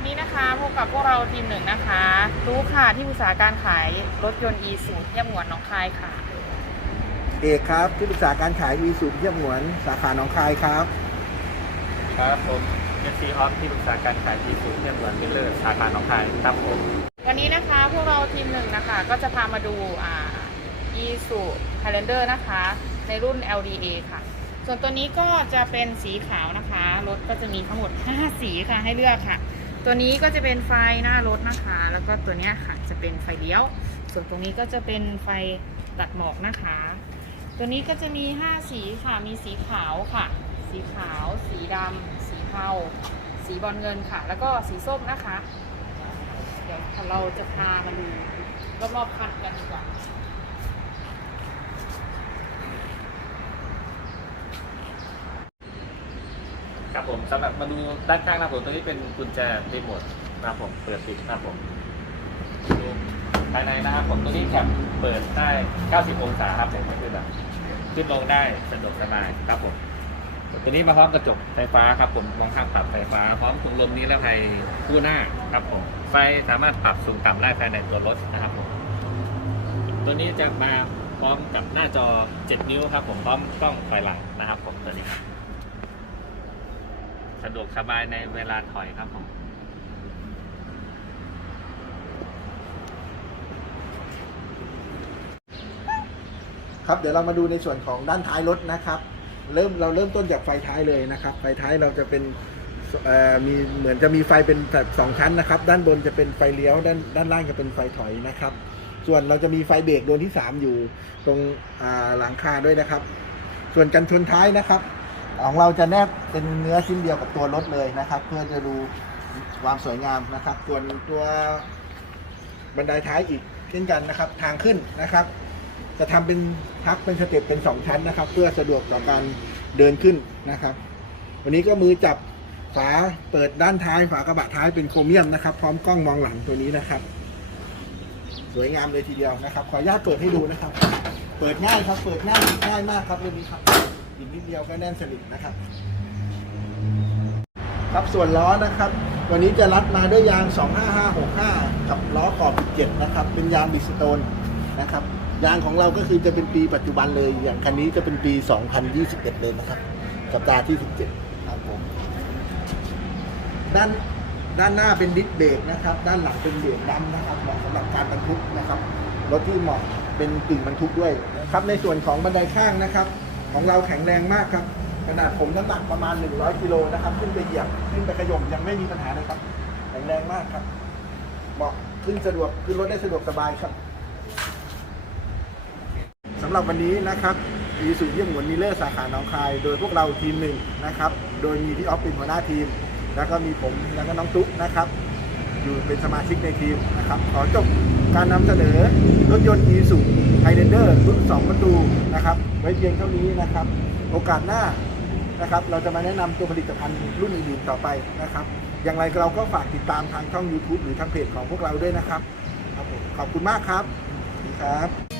วันนี้นะคะพบกับพวกเราทีมหนึ่งนะคะ รู้ค่ะที่ปรึกษาการขายรถยนต์อีสูเทียบหมวนหนองคายค่ะ เอกครับที่ปรึกษาการขายวีสูเทียบหมวนสาขาหนองคายครับ ครับผมเอฟซีออฟที่ปรึกษาการขายที่ศูนย์เทียบเหมือนมิลเลอร์สาขาหนองคายครับผม วันนี้นะคะพวกเราทีมหนึ่งนะคะ ก็จะพามาดูอ่าอีสูคาล endar นะคะ ในรุ่น LDA ค่ะ ส่วนตัวนี้ก็จะเป็นสีขาวนะคะ รถก็จะมีทั้งหมด 5 สีค่ะให้เลือกค่ะ ตัวนี้ก็จะเป็นไฟหน้ารถนะคะ แล้วก็ตัวนี้ค่ะจะเป็นไฟเลี้ยว ส่วนตรงนี้ก็จะเป็นไฟตัดหมอกนะคะ ตัวนี้ก็จะมี 5 สีค่ะ มีสีขาวค่ะ สีขาว สีดำ สีเทา สีบอลเงินค่ะ แล้วก็สีส้มนะคะ เดี๋ยวเราจะพามาดูรอบๆคันกันดีกว่า ครับผมสำหรับมาดูด้านข้างนะครับผมตัวนี้เป็นกุญแจรีโมทนะครับผมเปิดปิดนะครับผมดูภายในนะครับผมตัวนี้แคปเปิดได้ 90 องศาครับผมก็คือแบบขึ้นลงได้สะดวกสบายครับผมตัวนี้มาพร้อมกระจกไฟฟ้าครับผมมองข้างปรับไฟฟ้า พร้อมถุงลมนี้และภัยคู่หน้าครับผมไฟสามารถปรับสูงต่ำได้ภายในตัวรถนะครับผมตัวนี้จะมาพร้อมกับหน้าจอ 7 นิ้วครับผมพร้อมกล้องถอยหลังนะครับผมตัวนี้ครับ สะดวกสบายในเวลาถอยครับผมครับ เดี๋ยวเรามาดูในส่วนของด้านท้ายรถนะครับ เริ่มเราเริ่มต้นจากไฟท้ายเลยนะครับ ไฟท้ายเราจะเป็นมีเหมือนจะมีไฟเป็นแบบสองชั้นนะครับ ด้านบนจะเป็นไฟเลี้ยว ด้านด้านล่างจะเป็นไฟถอยนะครับ ส่วนเราจะมีไฟเบรกดวงที่ 3 อยู่ตรงหลังคาด้วยนะครับ ส่วนกันชนท้ายนะครับ ของเราจะแนบเป็นเนื้อชิ้นเดียวกับตัวรถเลยนะครับ เพื่อจะดูความสวยงามนะครับ ส่วนตัวบันไดท้ายอีกเช่นกันนะครับ ทางขึ้นนะครับ จะทำเป็นพักเป็นสเต็ปเป็นสองชั้นนะครับ เพื่อสะดวกต่อการเดินขึ้นนะครับ วันนี้ก็มือจับฝาเปิดด้านท้ายฝากระบะท้ายเป็นโครเมียมนะครับ พร้อมกล้องมองหลังตัวนี้นะครับ สวยงามเลยทีเดียวนะครับ ขออนุญาตเปิดให้ดูนะครับ เปิดง่ายครับ เปิดง่ายง่ายมากครับเรื่องนี้ครับ อีกนิดเดียวก็แน่นสนิทนะครับ ครับส่วนล้อนะครับ วันนี้จะรัดมาด้วยยาง 25565 กับล้อขอบ17นะครับ เป็นยางบิสโตนนะครับ ยางของเราก็คือจะเป็นปีปัจจุบันเลย อย่างคันนี้จะเป็นปี 2021 เลยนะครับ สัปดาห์ที่ 17 ครับผม ด้านด้านหน้าเป็นดิสเบรกนะครับ ด้านหลังเป็นเบรกดำนะครับเหมาะสำหรับการบรรทุกนะครับ รถที่เหมาะเป็นกึ่งบรรทุกด้วยครับในส่วนของบันไดข้างนะครับ ของเราแข็งแรงมากครับ ขนาดผมน้ำหนักประมาณ 100กิโลนะครับ ขึ้นไปเหยียบขึ้นไปขยมยังไม่มีปัญหาเลยครับ แข็งแรงมากครับเหมาะขึ้นสะดวกขึ้นรถได้สะดวกสบายครับสำหรับวันนี้นะครับอีสุเยี่ยมหวนมิเลอร์สาขาหนองคาย โดยพวกเราทีมหนึ่งนะครับ โดยมีพี่ออฟเป็นหัวหน้าทีม แล้วก็มีผมแล้วก็น้องตุ๊กนะครับ อยู่เป็นสมาชิกในทีมนะครับขอจบการนำเสนอรถยนต์อีสุไฮเดนเดอร์รุ่น 2 ประตูนะครับ ไว้เพียงเท่านี้นะครับ โอกาสหน้านะครับ เราจะมาแนะนำตัวผลิตภัณฑ์รุ่นอื่นๆต่อไปนะครับ อย่างไรเราก็ฝากติดตามทางช่อง YouTube หรือทางเพจของพวกเราด้วยนะครับครับผมขอบคุณมากครับครับ